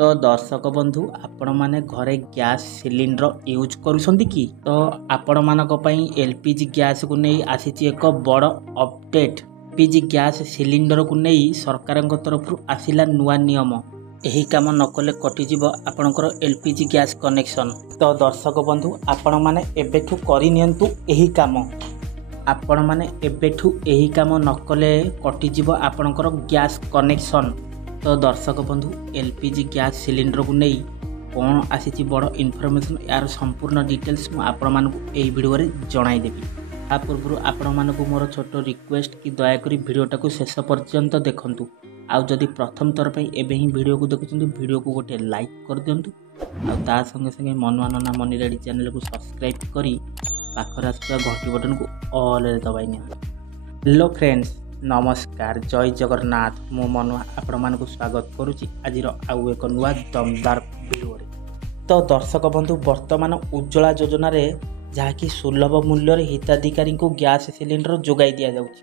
तो दर्शक बंधु आपण माने घरे गैस सिलिंडर यूज करूछंती कि तो आपण मानक पई एलपीजी गैस को नहीं आसीची एक बड़ अपडेट। एलपीजी गैस सिलिंडर को नहीं सरकार तरफ आसिला नुआ नियम। यही काम न कले कटिजिव आपणकर एलपीजी गैस कनेक्शन। तो दर्शक बंधु आपण माने एबेठु करि नियंतु एही काम। आपण माने एबेठु एही काम न कले कटिजिव आपणकर गैस कनेक्शन। तो दर्शक बंधु एलपीजी गैस सिलिंडर को नहीं कौन आसी बड़ इनफॉरमेशन यार संपूर्ण डिटेल्स मुझे भिडियो जनईदेवी। आ पूर्व आपण मानक मोर छोट रिक्वेस्ट कि दयाकोरी भिडियोटा को शेष पर्यंत देखंतु। आउ जदि प्रथम थर पे एबे ही भिडियो को देखुछंती भिडियो को गोटे लाइक कर दियंतु। आ ता संगे संगे मनवाना मनी रेडी चैनल को सब्सक्राइब करी पाखर आसुवा घंटी बटन को ऑल रे दबाई नियंतु। हेलो फ्रेंड्स नमस्कार जय जगन्नाथ मो मनुआ आपण मानक स्वागत करुच्ची आज आउ एक नुआ दमदार भिडियो। तो दर्शक बंधु वर्तमान उज्ज्वला योजना रे जहाँकि सुलभ मूल्य हिताधिकारी को गैस सिलिंडर जोगाई दि जाउची।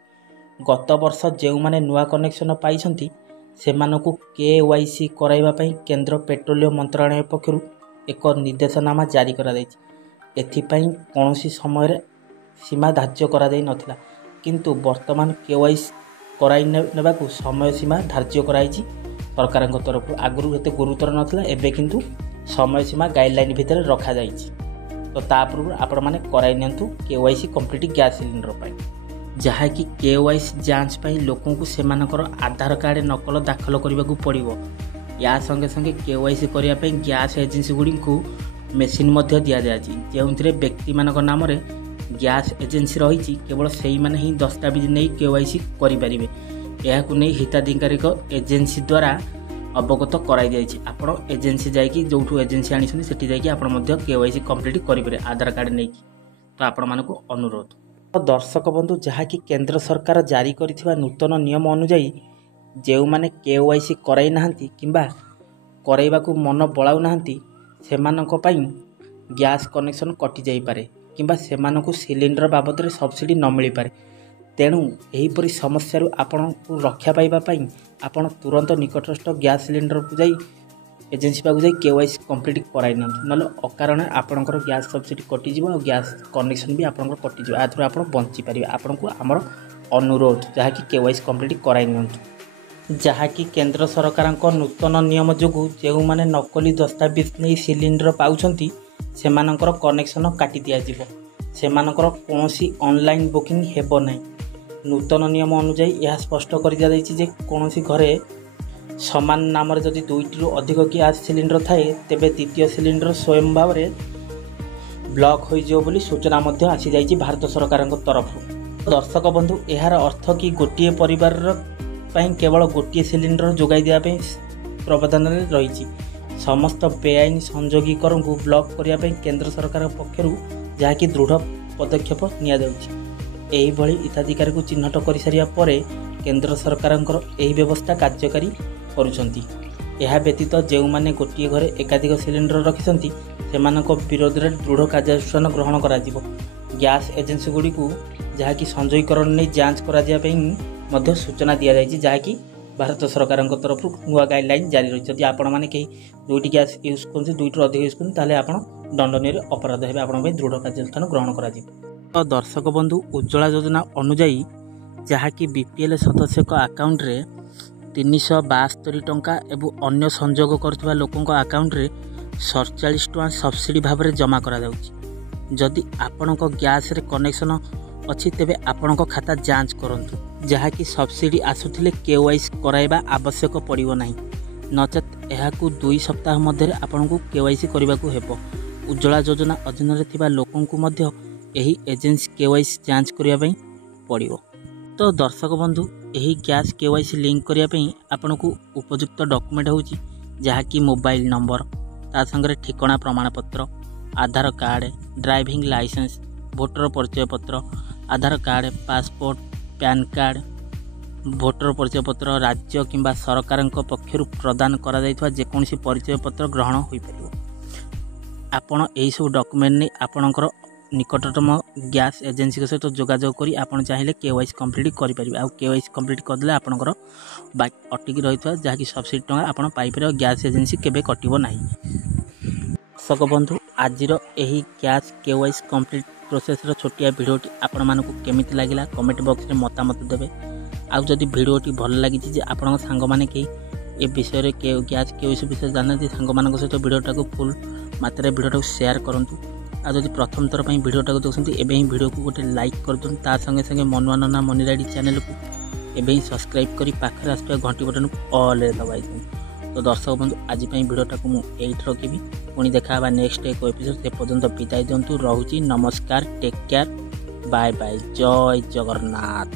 गत वर्ष जो माने नुआ कनेक्शन पाइछंती सेमानकु केवाईसी कराइबा पई केंद्र पेट्रोलियम मंत्रालय पक्षरु एक निर्देशनामा जारी करा दैछि। एथिपई कोनोसी समय रे सीमा धार्य करा दै नथिला किंतु वर्तमान केवाईसी कराई नेबाकू समय सीमा धार्य कराई सरकार तरफ। आगुरी एते गुरुतर नथिला एबे किंतु समय सीमा गाइडलाइन भितर रखा जाइछि। तो ता पूर्व आपण माने कराई नियंतु केवाईसी कंप्लीट गैस सिलिंडर पई जहाँ कि केवाईसी जांच पई लोकों को सेमानकर आधार कार्ड नकल दाखल करने पड़ो। या संगे संगे केवाईसी करिया पई गैस एजेंसी गुडी को मेसीन मध्य दिया जायछि जेउंथिरे व्यक्ति मानक नाम रे गैस एजेंसी रही केवल से मैंने ही दस्तावेज नहीं केवाईसी करें। यह हिताधिकारी एजेंसी द्वारा अवगत कराई जाइए। आपण एजेंसी जाकि जो एजेंसी आनी से केवाईसी कंप्लीट करेंगे आधार कार्ड नहीं। तो आपण मानक अनुरोध। तो दर्शक बंधु जहाँकि केंद्र सरकार जारी कर नूतन नियम अनुजाई जो मैंने केवाईसी कराई नाहंती किंबा कराइबाकू मन बलाउ नाहंती सेमानक पई गैस कनेक्शन कटि जाई पारे किंबा सेमानकु सिलिंडर बाबद रे सब्सिडी न मिल पारे। तेणु एहीपरि समस्या आपण को रक्षा पाइबा पई आपण तुरंत निकटस्थ गैस सिलिंडर को जाई एजेंसी पाक जाई केवाईसी कंप्लीट कराई नथु नले अकारण आपणकर गैस सब्सिडी कटि जिवो और गैस कनेक्शन भी आपणकर कटि जिवो। आथुर आपण बंची पारिबे। आपणको हमर अनुरोध जहाँ कि केवाईसी कंप्लीट कराई नथु। जहाँ कि केंद्र सरकार नूतन नियम जोगु जो माने नकली दस्तावेज नहीं सिलिंडर पाउछंती सेमानकर कनेक्शन काटी दिया जिवो। सेमानकर कोनोसी ऑनलाइन बुकिंग हेबो नहीं। नूतन नियम अनुसार यह स्पष्ट कर दिया जायछि जे कोनोसी घरे समान नाम रे जदि दुईटी अधिक गैस सिलिंडर थाए तेबे द्वितीय सिलिंडर स्वयं भाव में ब्लॉक हो जिवो बोली सूचना मध्य आसी जायछि भारत सरकार तरफ। दर्शक बंधु यार अर्थ कि गोटे परिवार पई केवल गोटे सिलिंडर जोगाई दिया पई प्रावधान रही। समस्त बेआईन संयोगीकरण को ब्लॉक करने केंद्र सरकार पक्षर जहाँकि दृढ़ पदक्षेप नि भली हिताधिकारी को चिन्हट कर सारिया परे केंद्र सरकार यही व्यवस्था कार्यकारी करुछंती। यह व्यतीत जो माने गोटे घरे एकाधिक सिलिंडर रखिछंती सेमानक विरोध में दृढ़ कार्यानुष्ठान ग्रहण करा जिवो। गैस एजेंसी गुडी को जहाँकि संयोगीकरण नहीं जांच करा दिया पई सूचना दि जायछि जहाँकि भारत सरकार तरफ नुआ गाइडलाइन जारी रही। जदि आपण मैंने कहीं दुईटी गैस यूज कर दुईटर अधिक यूज कर आप दंडनीय अपराध है आप दृढ़ कार्यानुष्ठान ग्रहण कर। तो दर्शक बंधु उज्ज्वला योजना अनुजाई जहाँकि बीपीएल सदस्य आकाउंट रे 372 टंका एवं अन्य संजोग करथिबा लोकों आकाउंट रे 47 टंका सब्सिडी भाव में जमा करा जाउछि। जदि आपणक गैस रे कनेक्शन अच्छी तेबे आपणक खाता जांच करंतु जहाँ कि सब्सिडी आसुथिले केवाईसी कराइबा आवश्यक पड़िबो नाही नचेत एहाकू 2 सप्ताह मध्य आपनकू केवाईसी करबाकू हेबो। उज्ज्वला योजना अधीन रे थिबा लोकंकू मध्य एही एजेंसी केवाईसी जांच करिया पई पड़िबो। तो दर्शक बंधु एही गैस केवाईसी लिंक करिया पई आपनकू उपयुक्त डॉक्यूमेंट होउची जहाँ कि मोबाइल नंबर ता संगे ठिकाना प्रमाण पत्र Aadhaar card driving licence voter परिचय पत्र Aadhaar card passport PAN card voter परिचय पत्र राज्य किंबा सरकार पक्षर प्रदान करा जायथवा जेकोसी परिचय पत्र ग्रहण हो पारिबो। आपण एही सब डॉक्यूमेंट नै आपणकर निकटतम गैस एजेंसी सहित जोगाजोग करी आपण चाहिए KYC कंप्लीट करेंगे। आउ KYC कंप्लीट करदे आपंकर अटिकी रही है जहाँकि सब्सिडी टंका आपण पाइपर गैस एजेंसी केबे कटिबो नाही। दर्शक बंधु आज यही गैस KYC कंप्लीट प्रोसेस छोटिया भिडियोटी आपण मानक केमिति लागिला कमेंट बॉक्स में मतामत देवे। आउ जदि भिडियोटी भल लगी जे आपण सांग माने के ए विषय गैस KYC विषय जानते सांग मान सहित भिडियोटा को फुल मात्रा भिडियोटा शेयर करूँ। आ जदि प्रथम थर पर भिडियोटा को देखते एवं ही भिडियो को गोटे लाइक कर दूँ। ता संगे संगे मनुआ नना मनीराइडी चैनल को एवं ही सब्सक्राइब करी पाखे आसुवा घंटी बटन को ऑल दबाई दूँ। तो दर्शक बंधु आज भिडियोटा को मुझे रखी पुणी देखा नेक्स्ट एक एपिसोड से पर्यंत विदाई दिंतु। रोची नमस्कार, टेक केयर, बाय बाय, जय जगन्नाथ।